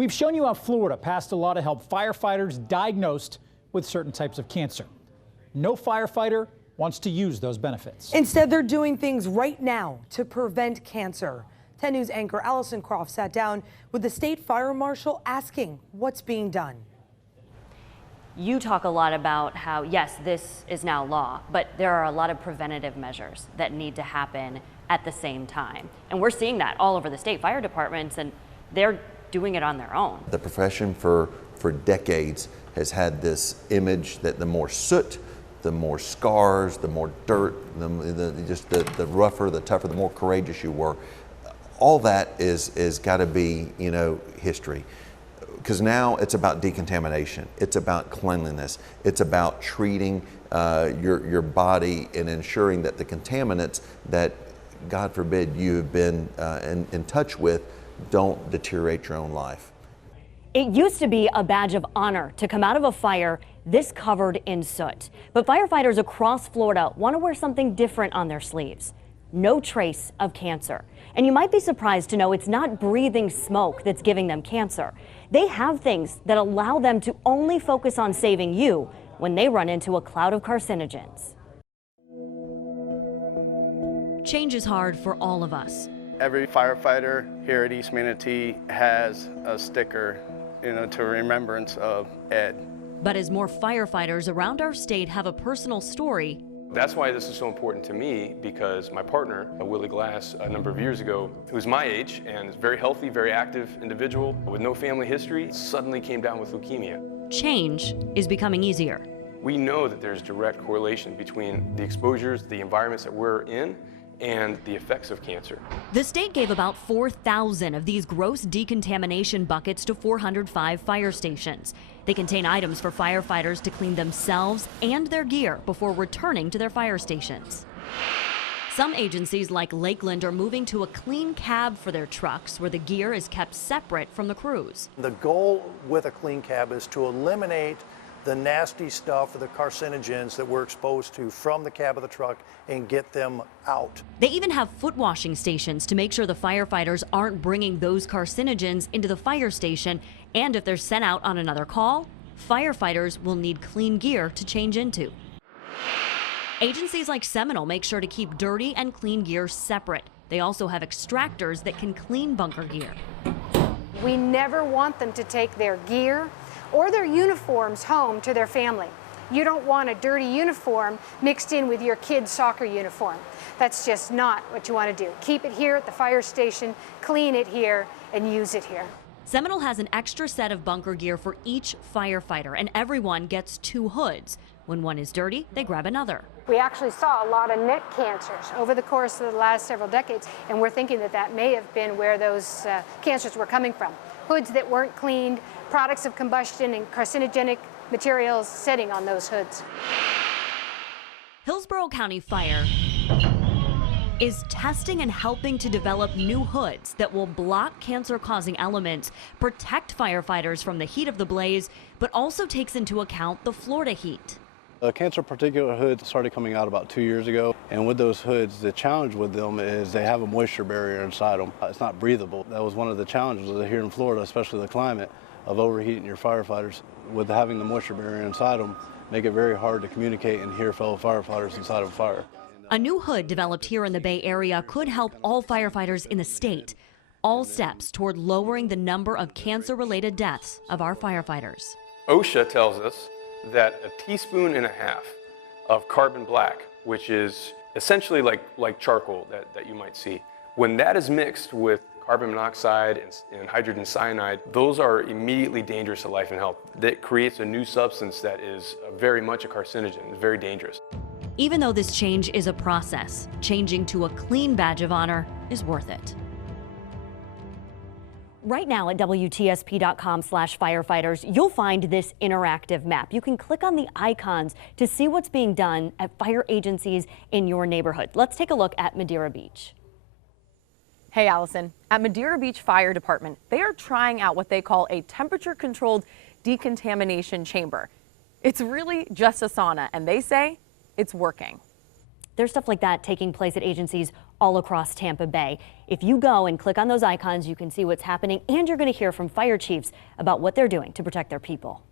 We've shown you how Florida passed a law to help firefighters diagnosed with certain types of cancer. No firefighter wants to use those benefits. Instead, they're doing things right now to prevent cancer. 10 News anchor Allison Croft sat down with the state fire marshal asking what's being done. You talk a lot about how, yes, this is now law, but there are a lot of preventative measures that need to happen at the same time. And we're seeing that all over the state fire departments, and they're doing it on their own. The profession for decades has had this image that the more soot, the more scars, the more dirt, the rougher, the tougher, the more courageous you were. All that is got to be, history. Because now it's about decontamination, it's about cleanliness, it's about treating your body and ensuring that the contaminants that, God forbid, you have been in touch with don't deteriorate your own life. It used to be a badge of honor to come out of a fire this covered in soot. But firefighters across Florida want to wear something different on their sleeves. No trace of cancer. And you might be surprised to know it's not breathing smoke that's giving them cancer. They have things that allow them to only focus on saving you when they run into a cloud of carcinogens. Change is hard for all of us. Every firefighter here at East Manatee has a sticker, to remembrance of Ed. But as more firefighters around our state have a personal story, that's why this is so important to me, because my partner, Willie Glass, a number of years ago, who's my age and is very healthy, very active individual with no family history, suddenly came down with leukemia. Change is becoming easier. We know that there's direct correlation between the exposures, the environments that we're in, and the effects of cancer. The state gave about 4,000 of these gross decontamination buckets to 405 fire stations. They contain items for firefighters to clean themselves and their gear before returning to their fire stations. Some agencies like Lakeland are moving to a clean cab for their trucks where the gear is kept separate from the crews. The goal with a clean cab is to eliminate the nasty stuff, the carcinogens that we're exposed to from the cab of the truck and get them out. They even have foot washing stations to make sure the firefighters aren't bringing those carcinogens into the fire station. And if they're sent out on another call, firefighters will need clean gear to change into. Agencies like Seminole make sure to keep dirty and clean gear separate. They also have extractors that can clean bunker gear. We never want them to take their gear or their uniforms home to their family. You don't want a dirty uniform mixed in with your kid's soccer uniform. That's just not what you want to do. Keep it here at the fire station, clean it here, and use it here. Seminole has an extra set of bunker gear for each firefighter, and everyone gets 2 hoods. When one is dirty, they grab another. We actually saw a lot of neck cancers over the course of the last several decades, and we're thinking that that may have been where those cancers were coming from. Hoods that weren't cleaned, products of combustion and carcinogenic materials sitting on those hoods. Hillsborough County Fire is testing and helping to develop new hoods that will block cancer-causing elements, protect firefighters from the heat of the blaze, but also takes into account the Florida heat. The cancer particulate hood started coming out about 2 years ago, and with those hoods, the challenge with them is they have a moisture barrier inside them. It's not breathable. That was one of the challenges here in Florida, especially the climate, of overheating your firefighters. With having the moisture barrier inside them, make it very hard to communicate and hear fellow firefighters inside of a fire. A new hood developed here in the Bay Area could help all firefighters in the state. All steps toward lowering the number of cancer-related deaths of our firefighters. OSHA tells us that 1.5 teaspoons of carbon black, which is essentially like charcoal that you might see, when that is mixed with carbon monoxide and hydrogen cyanide, those are immediately dangerous to life and health. That creates a new substance that is very much a carcinogen. It's very dangerous. Even though this change is a process, changing to a clean badge of honor is worth it. Right now at WTSP.com/firefighters, you'll find this interactive map. You can click on the icons to see what's being done at fire agencies in your neighborhood. Let's take a look at Madeira Beach. Hey, Allison. At Madeira Beach Fire Department, they are trying out what they call a temperature-controlled decontamination chamber. It's really just a sauna, and they say it's working. There's stuff like that taking place at agencies all across Tampa Bay. If you go and click on those icons, you can see what's happening, and you're going to hear from fire chiefs about what they're doing to protect their people.